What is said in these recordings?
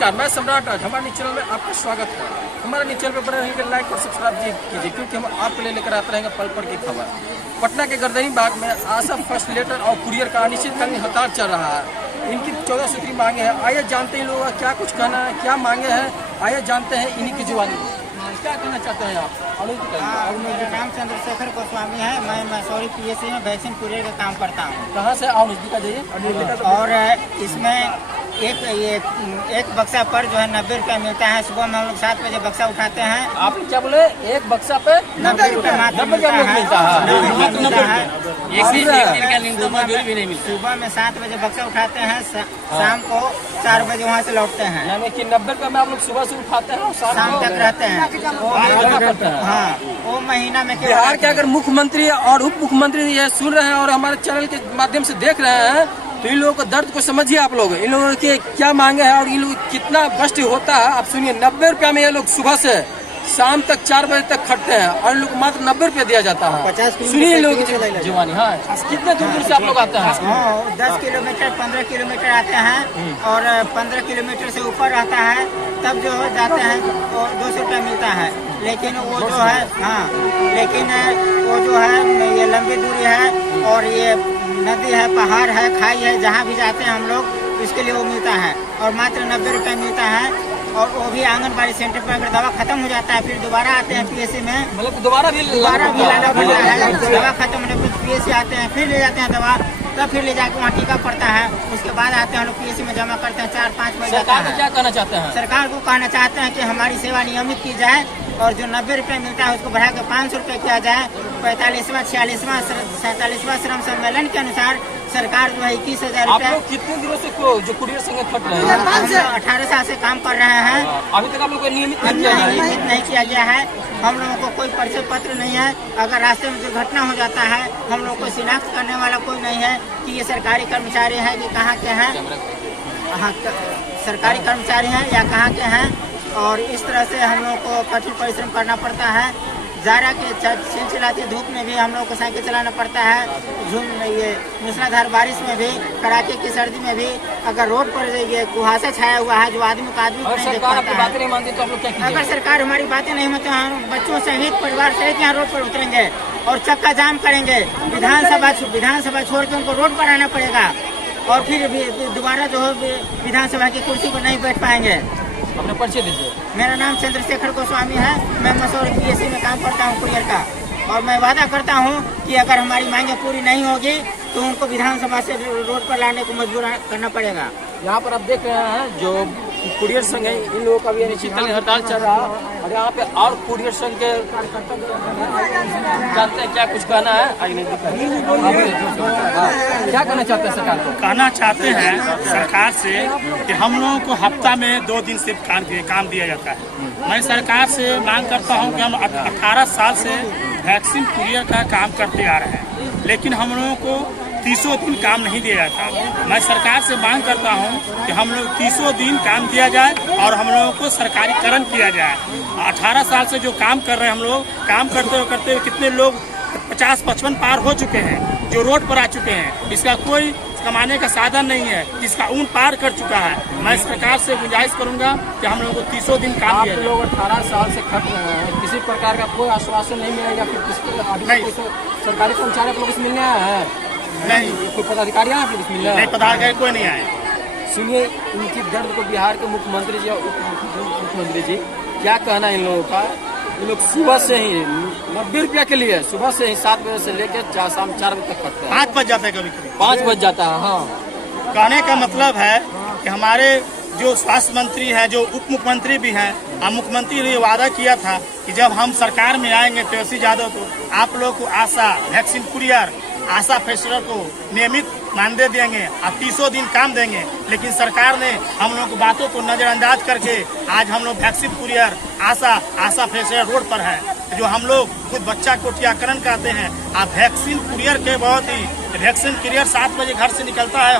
नमस्कार, मैं सम्राट आज हमारे न्यूज़ चैनल में आपका स्वागत है। हमारे न्यूज़ चैनल पर बने रहेंगे, लाइक और सब्सक्राइब कीजिए क्योंकि हम आपके लिए लेकर आते रहेंगे पल पल की खबर। पटना के गर्दनी बाग में आशा फर्स्ट लेटर और कुरियर का अनिश्चितकालीन हड़ताल चल रहा है। इनकी 14 सूत्री मांगे हैं। आइए जानते हैं लोगों का क्या कुछ कहना है, क्या मांगे हैं, आइए जानते हैं इन्हीं की जुबानी। क्या कहना चाहते हैं आप? मेरा नाम चंद्रशेखर गोस्वामी है। मैं मसूरी पीएससी में वैक्सीन कुरियर का काम करता हूँ। कहाँ से आओ नजदीक आ जाइए। और इसमें एक बक्सा पर जो है 90 रुपया मिलता है। सुबह में हम लोग 7 बजे बक्सा उठाते हैं। आप क्या बोले? एक बक्सा पे 90 रुपया मात्र मिलता है। सुबह में 7 बजे बक्सा उठाते हैं, शाम को 4 बजे वहाँ से लौटते हैं। यानी कि 90 रुपये में आप लोग सुबह से उठाते हैं और शाम तक रहते हैं। हाँ, वो महीना में बिहार के अगर मुख्यमंत्री और उप मुख्यमंत्री ये सुन रहे हैं और हमारे चैनल के माध्यम से देख रहे हैं तो इन लोगों को दर्द को समझिए। आप लोग इन लोगों के क्या मांगे हैं और इन लोग कितना कष्ट होता है आप सुनिए। 90 रुपया में ये लोग सुबह से शाम तक 4 बजे तक खटते हैं और इन लोग मात्र 90 रुपया दिया जाता है। सुनिए इन लोगों की जवानी। हाँ, कितने दूर दूर से आप लोग आते हैं? 10 किलोमीटर 15 किलोमीटर आते हैं और 15 किलोमीटर से ऊपर रहता है तब जो जाते हैं तो 200 रुपया मिलता है। लेकिन वो जो है लेकिन वो जो है ये लंबी दूरी है और ये नदी है, पहाड़ है, खाई है, जहाँ भी जाते हैं हम लोग इसके लिए वो मिलता है और मात्र 90 रुपया मिलता है। और वो भी आंगनबाड़ी सेंटर पर अगर दवा खत्म हो जाता है फिर दोबारा आते हैं पीएससी में, मतलब दोबारा भी लाना पड़ता है। दवा खत्म होने पर पीएससी आते हैं, फिर ले जाते हैं दवा, तब फिर ले जाकर वहाँ टीका पड़ता है। उसके बाद आते हैं हम लोग पीएससी में जमा करते हैं। 4-5 बजे सरकार को क्या कहना चाहते हैं? सरकार को कहना चाहते हैं कि हमारी सेवा नियमित की जाए और जो 90 रुपये मिलता है उसको बढ़ा के 500 रुपये किया जाए। 45वां 46वां 47वां श्रम सम्मेलन के अनुसार सरकार जो है 21,000 रुपये। कितने दिनों से जो कुरियर संघ खट रहे हैं? हम 18 साल से काम कर रहे हैं। अभी तक आप लोग को नियमित नहीं किया गया है। हम लोगों को कोई परिचय पत्र नहीं है। अगर रास्ते में दुर्घटना हो जाता है हम लोग को शिनाख्त करने वाला कोई नहीं है कि ये सरकारी कर्मचारी है कि कहाँ के हैं। हाँ, सरकारी कर्मचारी हैं या कहाँ के हैं। और इस तरह से हम लोग को कठिन परिश्रम करना पड़ता है। जाड़ा के चिलचिलाती धूप में भी हम लोग को साइकिल चलाना पड़ता है। ये मूसलाधार बारिश में भी, कड़ाके की सर्दी में भी, अगर रोड पर ये कुहासा छाया हुआ है जो आदमी को आदमी नहीं देख पाता है। नहीं मानती तो आप लोग क्या कीजिए? अगर सरकार हमारी बातें नहीं मानती हम बच्चों सहित परिवार सहित यहाँ रोड पर उतरेंगे और चक्का जाम करेंगे। विधानसभा छोड़ के उनको रोड पर आना पड़ेगा और फिर दोबारा जो है विधानसभा की कुर्सी पर नहीं बैठ पाएंगे। अपना परिचय दीजिए। मेरा नाम चंद्रशेखर गोस्वामी है। मैं मसूरी पीएससी में काम करता हूँ कुरियर का और मैं वादा करता हूँ कि अगर हमारी मांगें पूरी नहीं होगी तो उनको विधानसभा से रोड पर लाने को मजबूर करना पड़ेगा। यहाँ पर आप देख रहे हैं जो कुरियर संघ है इन लोगों का भी अनिश्चितकालीन हड़ताल चल रहा है और यहाँ पे और कुरियर संघ के जानते हैं क्या कुछ कहना है। क्या कहना चाहते हैं सरकार को? कहना चाहते हैं सरकार से कि हम लोगों को हफ्ता में 2 दिन सिर्फ काम दिया जाता है। मैं सरकार से मांग करता हूं कि हम 18 साल से वैक्सीन कुरियर का काम करते आ रहे हैं लेकिन हम लोगों को 30 दिन काम नहीं दिया जाता। मैं सरकार से मांग करता हूं कि हम लोग 30 दिन काम दिया जाए और हम लोगों को सरकारीकरण किया जाए। 18 साल से जो काम कर रहे हैं हम लोग, काम करते हुए कितने लोग 50-55 पार हो चुके हैं जो रोड पर आ चुके हैं। इसका कोई कमाने का साधन नहीं है, जिसका ऊन पार कर चुका है। मैं सरकार से गुजारिश करूंगा कि हम लोगों को 30 दिन काम दिया जाए। आप लोग 18 साल से खट रहे हैं, किसी प्रकार का कोई आश्वासन नहीं मिलेगा? फिर किसी सरकारी कर्मचारी आप लोग मिलने आया है? नहीं, कोई पदाधिकारी आप लोग मिल रहे नहीं, पदाधिकारी कोई नहीं आए। सुनिए इनकी दर्द को बिहार के मुख्यमंत्री जी और उप मुख्यमंत्री जी क्या कहना है इन लोगों का। ये लोग सुबह से ही 90 रुपया के लिए सुबह से ही 7 बजे से लेकर शाम 4 बजे तक करते हैं। 5 बज जाता है, कभी 5 बज जाता है। हाँ, कहने का मतलब है कि हमारे जो स्वास्थ्य मंत्री है, जो उप मुख्यमंत्री भी हैं, और मुख्यमंत्री ने वादा किया था कि जब हम सरकार में आएंगे तेजस्वी यादव तो आप लोग को आशा वैक्सीन कुरियर, आशा फेस्टिवल को नियमित मानदेय देंगे और 30 दिन काम देंगे। लेकिन सरकार ने हम लोगों की बातों को नजरअंदाज करके आज हम लोग वैक्सीन कुरियर, आशा फेस्टिवल रोड पर है। जो हम लोग खुद बच्चा को टीकाकरण करते हैं और वैक्सीन कुरियर के बहुत ही वैक्सीन कुरियर 7 बजे घर से निकलता है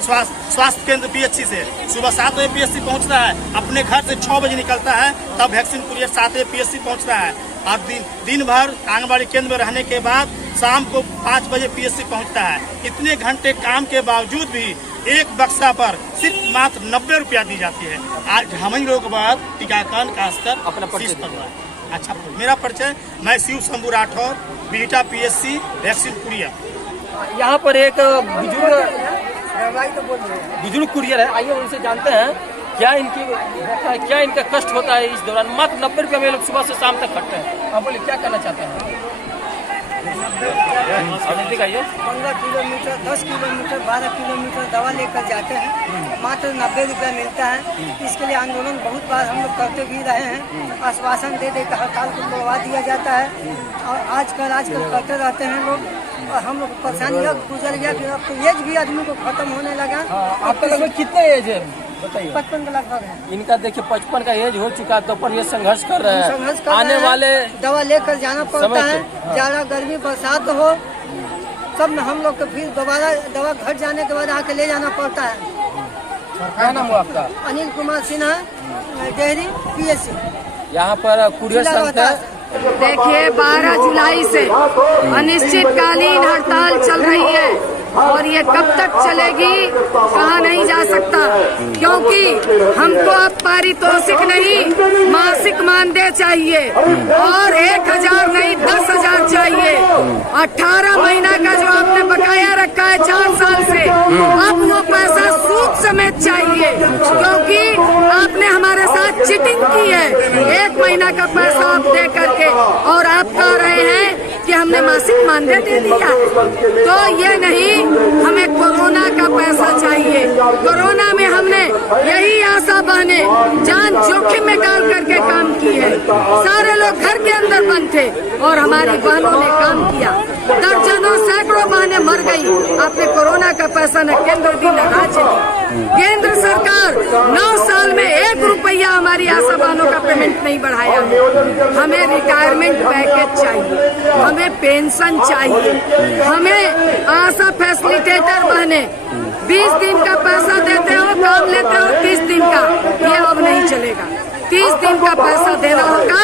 स्वास्थ्य केंद्र पीएचसी से। सुबह 7 बजे पीएचसी पहुंचता है, अपने घर से 6 बजे निकलता है, तब वैक्सीन कुरियर 7 बजे पीएचसी पहुंचता है। और दिन भर आंगनबाड़ी केंद्र में रहने के बाद शाम को 5 बजे पीएससी पहुंचता है। इतने घंटे काम के बावजूद भी एक बक्सा पर सिर्फ मात्र 90 रुपया दी जाती है। आज हम ही लोगों के बाद टीकाकरण का स्तर अपना परिचय पर हुआ है। अच्छा, मेरा परिचय, मैं शिव शंभू राठौर, बीटा पीएससी वैक्सीन कुरियर। यहाँ पर एक बुजुर्ग कुरियर है, आइए उनसे जानते हैं क्या इनका कष्ट होता है इस दौरान। मात्र 90 रुपये में लोग सुबह से शाम तक खटते हैं। आप बोलिए क्या करना चाहते हैं? 15 किलोमीटर, 10 किलोमीटर, 12 किलोमीटर दवा लेकर जाते हैं, मात्र 90 रुपया मिलता है। इसके लिए आंदोलन बहुत बार हम लोग करते भी रहे हैं। आश्वासन दे देकर हड़ताल को तोड़वा दिया जाता है और आजकल करते रहते हैं लोग। और हम लोग परेशानी गुजर गया कि अब तो एज भी आदमी को खत्म होने लगा। आपका लगभग कितने एज है बताइए? 55 के लगभग है। इनका देखिए 55 का एज हो चुका है, तो पर ये संघर्ष कर रहे हैं। आने वाले दवा लेकर जाना पड़ता है, ज़्यादा गर्मी बरसात हो सब में हम लोग को फिर दोबारा दवा घर जाने के बाद आके ले जाना पड़ता है। क्या नाम हुआ आपका? अनिल कुमार सिन्हा, डेहरी पीएससी। यहाँ पर कुरियर संघ है। देखिए 12 जुलाई से अनिश्चितकालीन हड़ताल चल रही है और ये कब तक चलेगी कहा नहीं जा सकता, क्योंकि हमको अब पारितोषिक नहीं मासिक मानदेय चाहिए और 1000 नहीं 10,000 चाहिए। 18 महीना का जो आपने बकाया रखा है 4 साल से, अब वो पैसा सूद समेत चाहिए, क्योंकि आपने हमारे साथ चीटिंग की है। 1 महीना का पैसा आप दे करके और आप कह रहे हैं कि हमने मासिक मानदेय दे दिया है। तो ये नहीं, हमें कोरोना का पैसा चाहिए। कोरोना में हमने यही आशा बहने जान जोखिम में डाल करके काम की है। सारे लोग घर के अंदर बंद थे और हमारी बहनों ने काम किया। दर्जनों सैकड़ों बहनें मर गई। आपने कोरोना का पैसा न केंद्र दी न राज्य दी। केंद्र सरकार 9 साल में 1 रुपया हमारी आशा बहनों का पेमेंट नहीं बढ़ाया है। हमें रिटायरमेंट पैकेज चाहिए, हमें पेंशन चाहिए, हमें आशा फैसिलिटेटर बहने 20 दिन का पैसा देते हो, काम लेते हो 30 दिन का, ये अब नहीं चलेगा। 30 दिन का पैसा देना होगा,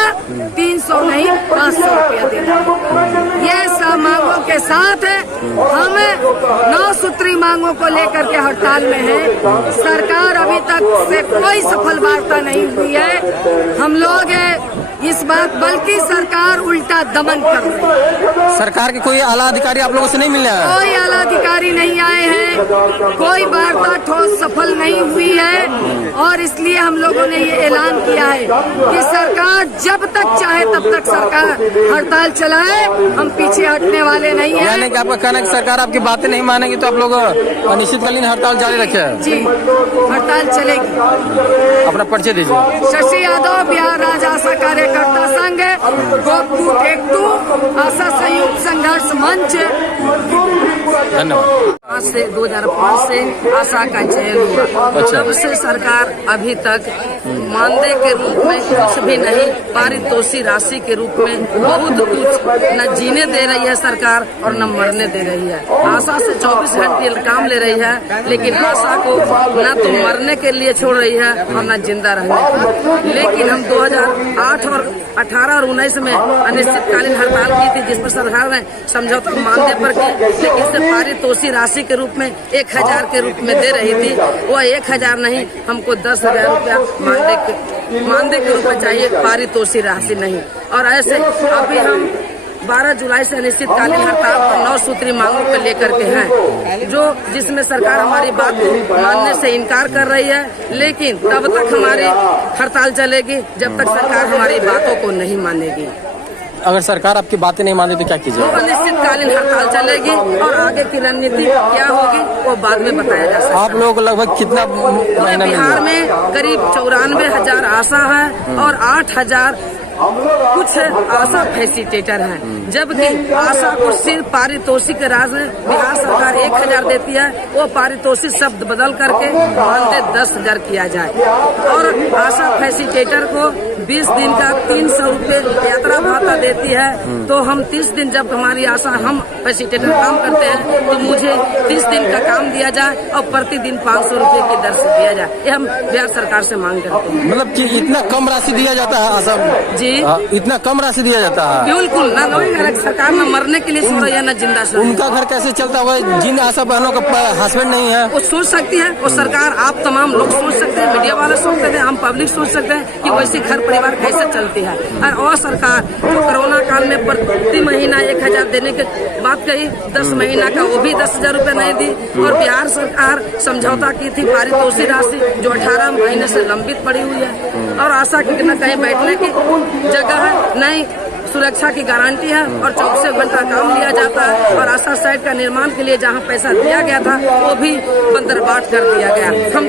300 नहीं 500 रुपया देना होगा। ये सब मांगों के साथ हम 9 सूत्री मांगों को लेकर के हड़ताल में है। सरकार अभी तक से कोई सफल वार्ता नहीं हुई है। हम लोग इस बात, बल्कि सरकार उल्टा दमन कर रही है। सरकार के कोई आला अधिकारी आप लोगों से नहीं मिल रहा है? कोई आला अधिकारी नहीं आए हैं, कोई वार्ता ठोस सफल नहीं हुई है और इसलिए हम लोगों ने ये ऐलान किया है कि सरकार जब तक चाहे तब तक सरकार हड़ताल चलाए, हम पीछे हटने वाले नहीं हैं। यानी कि आपका कहना है कि सरकार आपकी बातें नहीं मानेगी तो आप लोग अनिश्चितकालीन हड़ताल जारी रखे? जी, हड़ताल चलेगी। अपना परिचय दीजिए। शशि यादव, बिहार राज्य आशा कार्यकर्ता संघ, गोपू टेकटू, आशा संयुक्त संघर्ष मंच। धन्यवाद। आज से 2005 से आशा का चयन हुआ, तब से सरकार अभी तक मानदेय के रूप में कुछ भी नहीं, पारितोषिक राशि के रूप में बहुत कुछ न जीने दे रही है सरकार और न मरने दे रही है। आशा से 24 घंटे काम ले रही है, लेकिन आशा को न तो मरने के लिए छोड़ रही है और न जिंदा रहने। लेकिन हम 2008 और 18 और 19 में अनिश्चितकालीन हड़ताल की थी, जिस पर सरकार ने समझौता मानदेय पर की, लेकिन इससे पारितोषिक राशि के रूप में 1000 के रूप में दे रही थी। वो 1000 नहीं, हमको 10,000 रुपया मानदेय के रूप में चाहिए, पारितोषिक राशि नहीं। और ऐसे अभी हम 12 जुलाई से अनिश्चितकालीन हड़ताल पर 9 सूत्री मांगों को लेकर के हैं, जो जिसमें सरकार हमारी बात को मानने से इनकार कर रही है। लेकिन तब तक हमारी हड़ताल चलेगी जब तक सरकार हमारी बातों को नहीं मानेगी। अगर सरकार आपकी बातें नहीं माने तो क्या कीजिए? तो अनिश्चितकालीन हड़ताल चलेगी और आगे की रणनीति क्या होगी वो बाद में बताया जा सकता है। आप लोग लगभग कितना महीना बिहार में करीब 94,000 आशा है और 8,000 कुछ आशा फैसिलिटेटर हैं, जबकि आशा को सिर्फ पारितोषिक राशि बिहार सरकार 1000 देती है। वो पारितोषिक शब्द बदल करके मानदेय 10,000 किया जाए और आशा फैसिलिटेटर को 20 दिन का 300 रुपये यात्रा भत्ता देती है। तो हम 30 दिन जब हमारी आशा हम फैसिलिटेटर काम करते हैं तो मुझे 30 दिन का काम दिया जाए और प्रतिदिन 500 रुपये की दर से दिया जाए। ये हम बिहार सरकार से मांग करते हैं। मतलब कि इतना कम राशि दिया जाता है आशा जी, इतना कम राशि दिया जाता है? बिल्कुल ना, सरकार में मरने के लिए सो रही है ना जिंदा सो। उनका घर कैसे चलता होगा जिन आशा बहनों का हस्बैंड नहीं है? वो सोच सकती है, वो सरकार, आप तमाम लोग सोच सकते हैं, मीडिया वाले सोच सकते हैं, हम पब्लिक सोच सकते हैं कि वैसे घर परिवार कैसे चलती है। और सरकार जो कोरोना काल में प्रति महीना 1000 देने की बात कही, 10 महीना का वो भी 10,000 रुपये नहीं दी। और बिहार सरकार समझौता की थी पारितोषिक राशि जो 18 महीने से लंबित पड़ी हुई है। और आशा की न कहीं बैठने की जगह है, नहीं सुरक्षा की गारंटी है और 24 घंटा काम लिया जाता है। और आशा साइट का निर्माण के लिए जहां पैसा दिया गया था वो भी बंदरबाट कर दिया गया। हम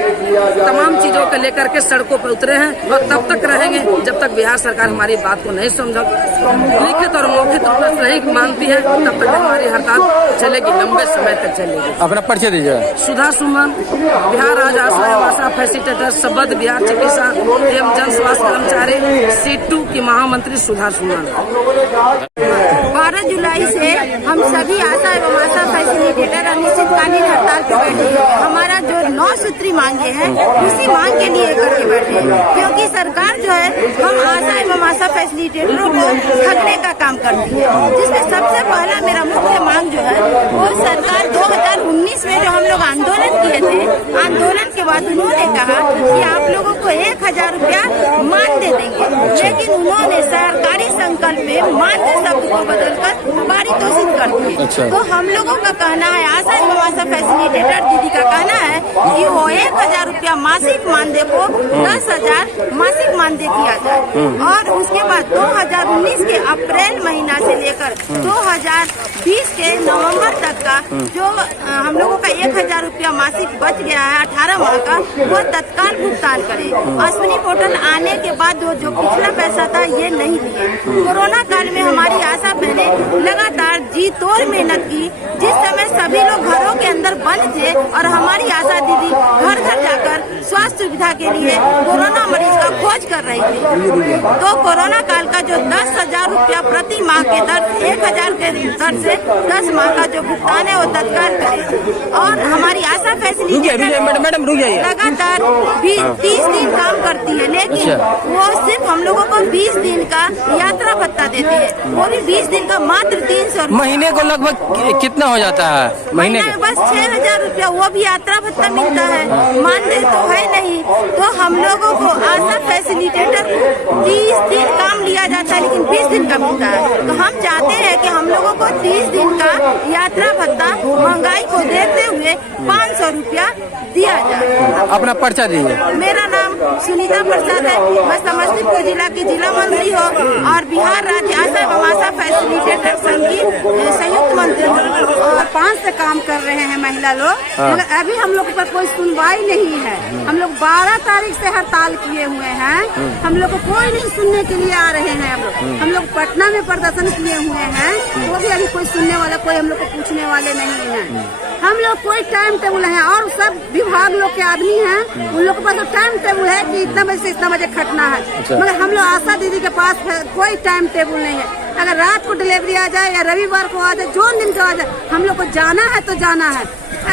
तमाम चीजों को लेकर के सड़कों पर उतरे हैं और तब तक रहेंगे जब तक बिहार सरकार हमारी बात को नहीं समझ लिखित और मौखिक रूप से नहीं मानती है, तब तक हमारी हड़ताल चलेगी, लंबे समय तक चलेगी। अपना परिचय दीजिए। सुधा सुमन, बिहार राज्य आशा एवं आशा फैसिलिटेटर, सबद बिहार चिकित्सा एवं जन स्वास्थ्य कर्मचारी C2 की महामंत्री सुधा सुमन। 12 जुलाई से हम सभी आशा एवं आशा फैसिलिटेटर अनिश्चितकालीन हड़ताल पर बैठे हैं। हमारा जो 9 सूत्री मांगे हैं उसी मांग के लिए करके बैठे हैं, क्योंकि सरकार जो है हम आशा एवं आशा फैसिलिटेटरों को ठगने का काम करती है। जिसमें सबसे पहला मेरा मुख्य मांग जो है वो सरकार 2019 में जो हम लोग आंदोलन किए थे, आंदोलन के बाद उन्होंने कहा कि आप लोगों को 1000 रुपया मान दे देंगे, लेकिन उन्होंने सरकारी संकल्प में मानदेय शब्द को बदलकर पारितोषिक कर दिए। तो हम लोगों का कहना है, आशा एवं आशा फैसिलिटेटर दीदी का कहना है कि वो 1000 रुपया मासिक मानदेय को 10,000 मासिक मानदेय किया जाए। और उसके बाद 2019 के अप्रैल महीना से लेकर 2020 के नवंबर तक का जो हम लोगों का 1000 रुपया मासिक बच गया है 18 माह का, वो तत्काल भुगतान करें। अश्विनी पोर्टल आने के बाद जो पिछला पैसा था ये नहीं दिए। कोरोना काल में हमारी आशा बहनें लगातार जी तोड़ मेहनत की, जिस समय सभी लोग घरों के अंदर बंद थे और हमारी आशा दीदी घर घर जाकर स्वास्थ्य सुविधा के लिए कोरोना मरीज का खोज कर रही थी। तो कोरोना काल का जो 10,000 रुपया प्रति माह के दर 1000 के दर से 10 माह का जो भुगतान है वो तत्काल करें। और हमारी आशा फैसिलिटेटर मैडम रुक जाइए। लगातार 30 दिन काम करती है, लेकिन वो सिर्फ हम लोगों को 20 दिन का यात्रा भत्ता देती है, वो भी 20 दिन का मात्र 300 महीने को लगभग कितना हो जाता है? महीने में बस 6,000 रुपया, वो भी यात्रा भत्ता मिलता है, मानदेय तो है नहीं। तो हम लोगों को आशा फैसिलिटेटर 30 दिन काम लिया जाता है लेकिन 20 दिन का मिलता है। तो हम चाहते हैं कि हम लोगों को 30 दिन का यात्रा भत्ता महंगाई को देखते हुए 500 रुपया दिया जाए। अपना पर्चा दीजिए। मेरा नाम सुनीता प्रसाद है, मैं समस्तीपुर जिला की जिला मंत्री हूँ और बिहार राज्य आशा एवं आशा फैसिलिटेटर संघ की संयुक्त मंत्री हूँ। और 5 से काम कर रहे हैं महिला लोग, मगर अभी हम लोग पर कोई सुनवाई नहीं है। हम लोग 12 तारीख से हड़ताल किए हुए हैं, हम लोग को कोई नहीं सुनने के लिए आ रहे हैं। हम लोग पटना में प्रदर्शन किए हुए हैं, वो भी अभी कोई सुनने वाला, कोई हम लोग को पूछने वाले नहीं है। हम लोग कोई टाइम टेबल है और सब विभाग लोग के आदमी हैं, उन लोग के पास टाइम टेबल है कि इतना बजे से इतना बजे खटना है। मगर हम लोग आशा दीदी के पास कोई टाइम टेबल नहीं है। अगर रात को डिलीवरी आ जाए या रविवार को आ जाए, जो दिन को आ जाए, हम लोग को जाना है तो जाना है।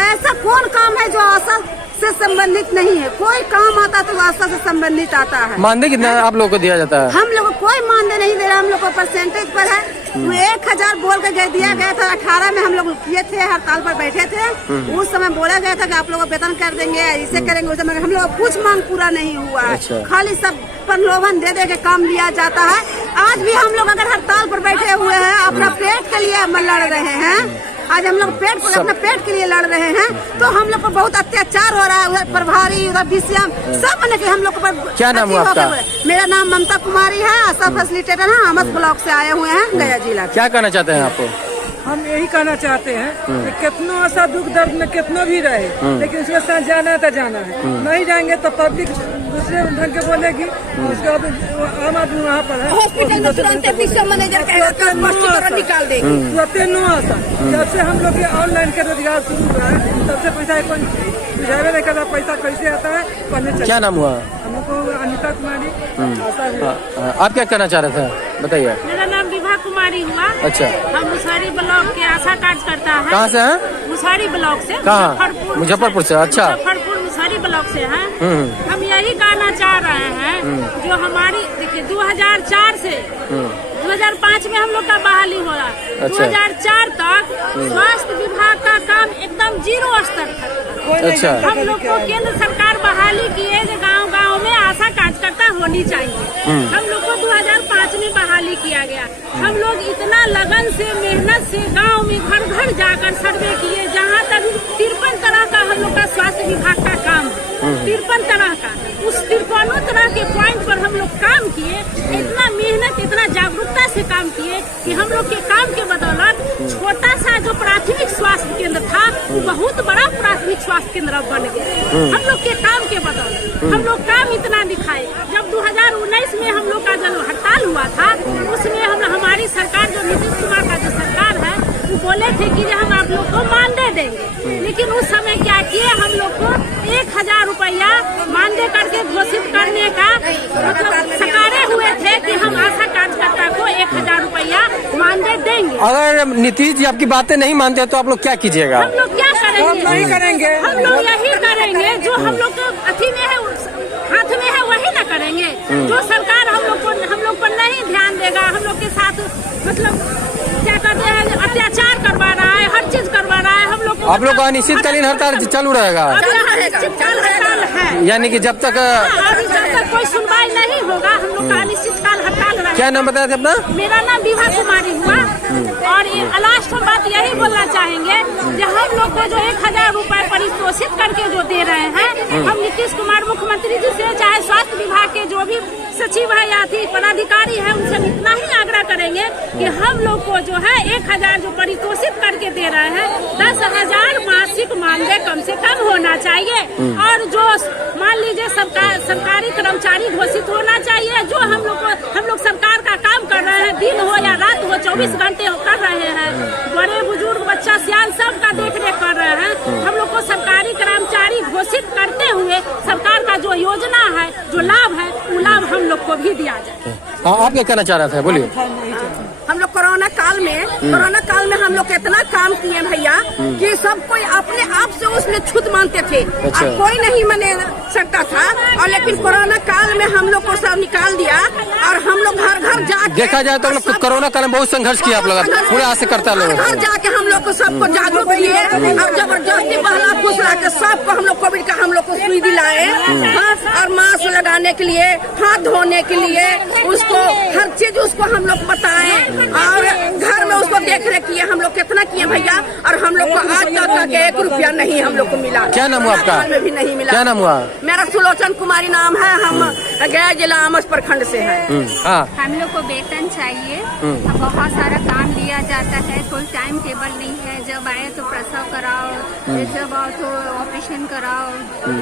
ऐसा कौन काम है जो आशा से संबंधित नहीं है? कोई काम आता तो आशा से संबंधित आता है। मानदेय कितना आप लोग को दिया जाता है? हम लोग को कोई मानदेय नहीं दे रहा, हम लोग को परसेंटेज पर है। 1000 बोल के दिया गया था। 18 में हम लोग किए थे, हड़ताल पर बैठे थे। उस समय बोला गया था कि आप लोग को वेतन कर देंगे, इसे करेंगे, उसे। हम लोग कुछ मांग पूरा नहीं हुआ है, खाली सब प्रलोभन दे दे के काम लिया जाता है। आज भी हम लोग अगर हड़ताल पर बैठे हुए हैं, अपना पेट के लिए हम लड़ रहे हैं। आज हम लोग अपना पेट के लिए लड़ रहे हैं, तो हम लोग पर बहुत अत्याचार हो रहा है। उधर प्रभारी, उधर DCM सब ने हम लोग पर। क्या नाम है आपका? मेरा नाम ममता कुमारी है, आशा फैसिलिटेटर है, अहमद ब्लॉक से आए हुए हैं, गया जिला। क्या कहना चाहते हैं आपको? हम यही कहना चाहते हैं कि कितना ऐसा दुख दर्द में कितना भी रहे, लेकिन उसके साथ जाना है तो जाना है। नहीं जाएंगे तो पब्लिक दूसरे ढंग के बोलेगी। उसके बाद आम आदमी वहाँ पर है, हॉस्पिटल में तुरंत मैनेजर निकाल देगी। जब से हम लोग के ऑनलाइन के रोजगार शुरू हुआ है, तब से पैसा बुझावे नहीं करता पैसा कैसे आता है पढ़ने चले। क्या नाम हुआ? हमको अनिता कुमारी आशा है। आप क्या करना चाह रहे थे बताइए? मेरा नाम विभा कुमारी हुआ। अच्छा, हम मुसहरी ब्लॉक के आशा कार्यकर्ता है। कहाँ से हैं? मुसहरी ब्लॉक से। कहाँ? मुजफ्फरपुर से। अच्छा, मुजफ्फरपुर मुसहरी ब्लॉक से हैं। हम यही कहना चाह रहे हैं जो हमारी देखिए 2004 से 2005 में हम लोग का बहाली हो रहा है। अच्छा। 2004 तक स्वास्थ्य विभाग का काम एकदम 0 स्तर था। अच्छा, हम लोग को केंद्र सरकार बहाली किए जो गांव-गांव में आशा कार्यकर्ता होनी चाहिए। हम लोग को 2005 में बहाली किया गया। हम लोग इतना लगन से मेहनत से गांव में घर घर जाकर सर्वे किए, जहां तक 53 तरह का हम लोग का स्वास्थ्य विभाग का काम है। 53 तरह का, उस 53 तरह के पॉइंट पर हम लोग काम किए। इतना मेहनत इतना जागरूकता से काम किए कि हम लोग के काम के बदौलत छोटा सा जो प्राथमिक स्वास्थ्य केंद्र था वो बहुत बड़ा प्राथमिक स्वास्थ्य केंद्र बन गया। हम लोग के काम के बदौलत हम लोग काम इतना दिखाए। जब 2019 में हम लोग का जो हड़ताल हुआ था उसमें हमारी सरकार जो नीतीश कुमार का जो सरकार है वो बोले थे कि हम आप लोग को मानदेय देंगे, लेकिन उस समय क्या किए हम लोग को 1000 रुपया मानदेय करके घोषित करने का मतलब सकारे हुए थे कि हम आशा कार्यकर्ता को 1000 रुपया मानदेय देंगे। अगर नीतीश जी आपकी बातें नहीं मानते तो आप लोग क्या कीजिएगा? हम लोग क्या करेंगे? हम नहीं करेंगे। हम लोग यही करेंगे जो हम लोग को अथी में है, हाथ में है, वही ना करेंगे। जो सरकार हम लोग पर नहीं ध्यान देगा, हम लोग के साथ मतलब क्या कहते हैं अत्याचार करवा रहा है, हर चीज करवा रहा है। हम लोग को आप लोग का अनिश्चितकालीन हड़ताल चालू रहेगा? हड़ताल है, यानी कि जब तक अभी जब तक कोई सुनवाई नहीं होगा हम लोग का अनिश्चितकाल हड़ताल रहेगा। क्या नाम बताया थे अपना? मेरा नाम विभा कुमारी हुआ। और लास्ट हम बात यही बोलना चाहेंगे कि हम लोग को जो 1000 रुपए परितोषित करके जो दे रहे हैं, हम नीतीश कुमार मुख्यमंत्री जी से चाहे स्वास्थ्य विभाग के जो भी सचिव है या थी पदाधिकारी है उनसे इतना ही आग्रह करेंगे कि हम लोग को जो है 1000 जो परितोषित करके दे रहे हैं 10,000 मासिक मानदेय कम से कम होना चाहिए। और जो मान लीजिए सरकारी कर्मचारी घोषित होना चाहिए। जो हम लोग सरकार का काम कर रहे हैं, दिन हो या रात हो 24 घंटे कर रहे हैं, बड़े बुजुर्ग बच्चा सियान सबका देख रेख कर रहे हैं। हम लोग को सरकारी कर्मचारी घोषित करते हुए सरकार का जो योजना है, जो लाभ है, वो लाभ हम लोग को भी दिया जाए। हाँ, आप क्या कहना चाह रहे थे? बोलिए। हम लोग कोरोना काल में हम लोग इतना काम किए भैया कि सब कोई अपने आप से उसमें छूत मानते थे। अच्छा। अब कोई नहीं माने सकता था, और लेकिन कोरोना काल में हम लोग को सब निकाल दिया और हम लोग घर घर जाके देखा जाए तो हम लोग कोरोना काल में बहुत संघर्ष किया आप लोग, पूरे आस से करता लोग। घर जाके हम लोग को सबको जागरूक किए और जबरदस्ती बहला फुसला के सबको हम लोग कोविड का हम लोग को सुई दिलाए। और मास्क लगाने के लिए, हाथ धोने के लिए, उसको हर चीज उसको हम लोग बताए और घर में उसको देख रेख किए। हम लोग कितना किए भैया, और हम लोग को आज तक 1 रुपया नहीं हम लोग को मिला। क्या नाम हुआ आपका? में भी नहीं मिला। क्या नाम हुआ? मेरा सुलोचन कुमारी नाम है। हम गया जिला आमस प्रखंड से है। हम लोग को वेतन चाहिए। बहुत सारा काम दिया जाता है, कोई टाइम टेबल नहीं है। जब आए तो प्रसव कराओ, जब आओ तो ऑपरेशन कराओ।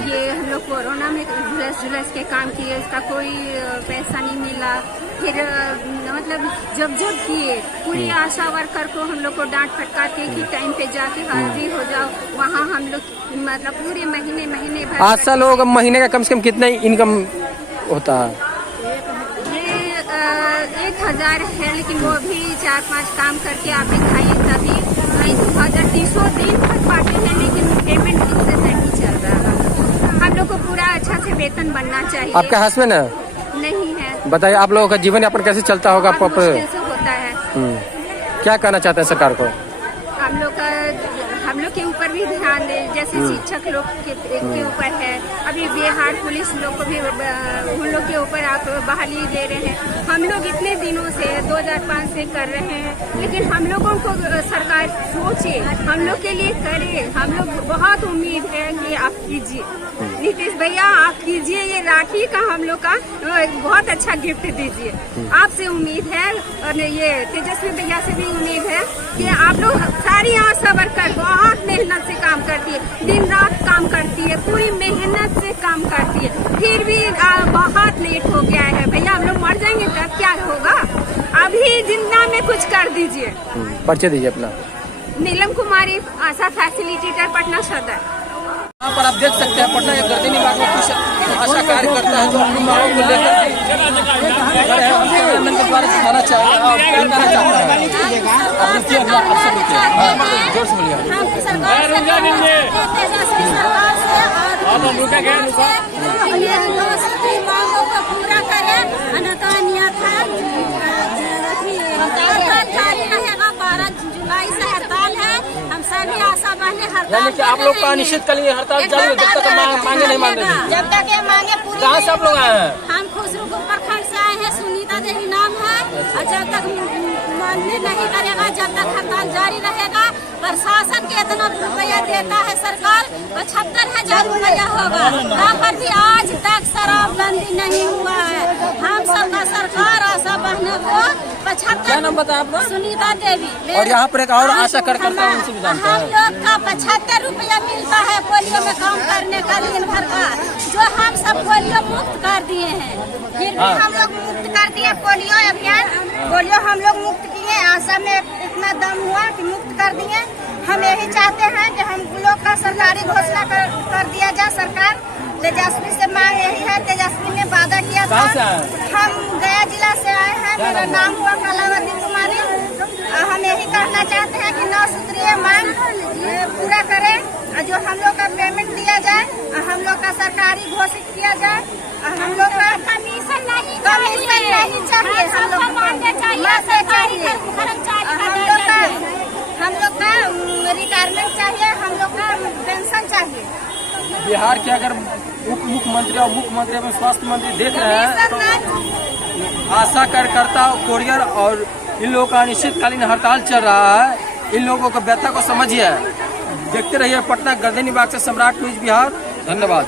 ये हम लोग कोरोना में झुलस के काम किए, इसका कोई पैसा नहीं मिला। फिर मतलब जब किए पूरी आशा वर्कर को हम लोग को डांट फटकारते कि टाइम पे जाके हाजिर हो जाओ। वहाँ हम लोग मतलब पूरे महीने भर आशा लोग महीने का कम से कम कितना इनकम होता है? ये 1000 है, लेकिन वो भी 4-5 काम करके आप दिखाइए तभी 2300 दिन तक पाते हैं, लेकिन पेमेंट उससे नहीं चल रहा। हम लोग को पूरा अच्छा से वेतन बनना चाहिए। आपका हस्बैंड है? नहीं है। बताइए आप लोगों का जीवन यापन कैसे चलता होगा? बहुत मुश्किल से होता है। क्या कहना चाहते हैं सरकार को? हम लोग के ऊपर भी ध्यान दे, जैसे शिक्षक लोग के ऊपर है। अभी बिहार पुलिस लोग को भी उन लोग के ऊपर आप बहाली दे रहे हैं। हम लोग इतने दिनों से 2005 से कर रहे हैं, लेकिन हम लोगों को सरकार सोचे, हम लोग के लिए करे। हम लोग बहुत उम्मीद है कि आप कीजिए, नीतीश भैया आप कीजिए। ये राखी का हम लोग का बहुत अच्छा गिफ्ट दीजिए, आपसे उम्मीद है। और ये तेजस्वी भैया से भी उम्मीद है कि आप लोग सारी आशा वर्कर बहुत मेहनत से काम करती है, दिन रात काम करती है, पूरी मेहनत से काम करती है। फिर भी बहुत लेट हो गया है भैया, हम लोग मर जाएंगे तब क्या होगा? अभी जिंदा में कुछ कर दीजिए। परिचय दीजिए अपना। नीलम कुमारी, आशा फैसिलिटेटर, पटना सदर। यहाँ पर आप देख सकते हैं पटना के गर्दनी बाग में कुछ आशा कार्यकर्ता है जो अपनी मांगों को लेकर के द्वारा दिखाना चाहता है। जोर से बोलिए। पूरा करे जारी रहेगा। 12 जुलाई से हड़ताल है। हम सभी आशा बहने हड़ताल। यानी कि आप लोग का अनिश्चितकालीन हड़ताल जारी है जब तक मांगे नहीं मान देंगे। जब तक ये मांगे पूरी। कहाँ से आप लोग आए हैं? हम खुसरूपुर प्रखंड से आए हैं। सुनीता देवी नाम है। और जब तक मान्य नहीं करेगा जब तक हड़ताल जारी रहेगा। प्रशासन के इतना रुपया देता है सरकार 75,000 रुपया होगा। वहाँ पर भी आज तक शराबबंदी नहीं हुआ है। हम सबका सरकार आशा बहने को 75। क्या नाम बताया आपका? सुनीता देवी। और यहाँ पर एक और आशा कार्यकर्ता उनसे भी जानते हैं। हम लोग का 75 रुपया मिलता है पोलियो में काम करने का दिन भर का, जो हम सब पोलियो मुक्त कर दिए हैं। फिर भी हम लोग मुक्त कर दिए पोलियो अभियान। पोलियो हम लोग मुक्त किए। आशा में इतना दम हुआ कि मुक्त कर दिए। हम यही चाहते हैं कि हम लोग का सरकारी घोषणा कर दिया जाए। सरकार तेजस्वी से मांग यही है। तेजस्वी ने वादा किया था। हम गया जिला से आए हैं। मेरा नाम हुआ कलावती कुमारी। हम यही कहना चाहते हैं कि 9 सूत्रीय मांग पूरा करें। जो हम लोग का पेमेंट दिया जाए, हम लोग का सरकारी घोषित किया जाए। हम लोग का कमीशन नहीं चाहिए। हम लोग का रिटायरमेंट चाहिए। हम लोग का पेंशन चाहिए। बिहार के अगर उप मुख्यमंत्री और मुख्यमंत्री एवं स्वास्थ्य मंत्री देख रहे हैं तो आशा कार्यकर्ता कोरियर और इन लोगों का अनिश्चितकालीन हड़ताल चल रहा है। इन लोगों को व्यथा को समझिए। देखते रहिए पटना गर्दनी बाग से सम्राट न्यूज बिहार। धन्यवाद।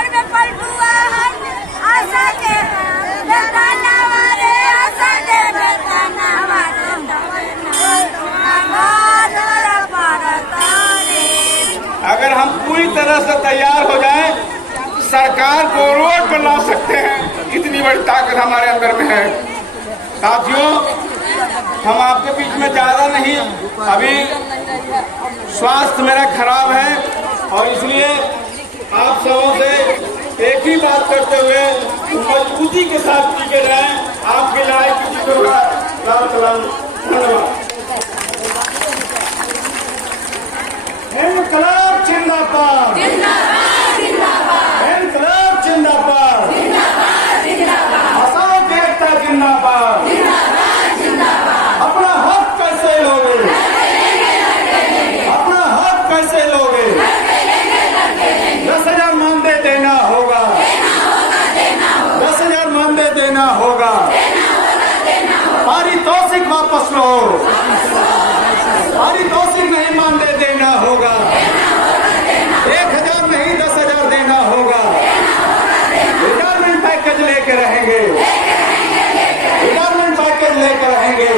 घर में पलटुआ आशा के बेदानावा रे आशा के बेदानावा अगर हम पूरी तरह से तैयार हो जाएं, सरकार को रोड पर ला सकते हैं। इतनी बड़ी ताकत हमारे अंदर में है। साथियों, हम आपके बीच में ज्यादा नहीं, अभी स्वास्थ्य मेरा खराब है और इसलिए आप सबों से एक ही बात करते हुए मजबूती के साथ टीके रहें। आपकी लड़ाई की जीत होगा। धन्यवाद। इनकलाब जिंदाबाद, इनकलाब जिंदाबाद, अशोक एकता जिंदाबाद। अपना हक कैसे लोगे, अपना हक कैसे लोगे? 10,000 मानदेय देना होगा, 10,000 मानदेय देना होगा। पारितोषिक वापस लो, पारितोषिक नहीं मानदेय देना होगा। 1,000 नहीं 10,000 देना होगा। रिटायरमेंट पैकेज लेके रहेंगे, रिटायरमेंट पैकेज लेकर रहेंगे।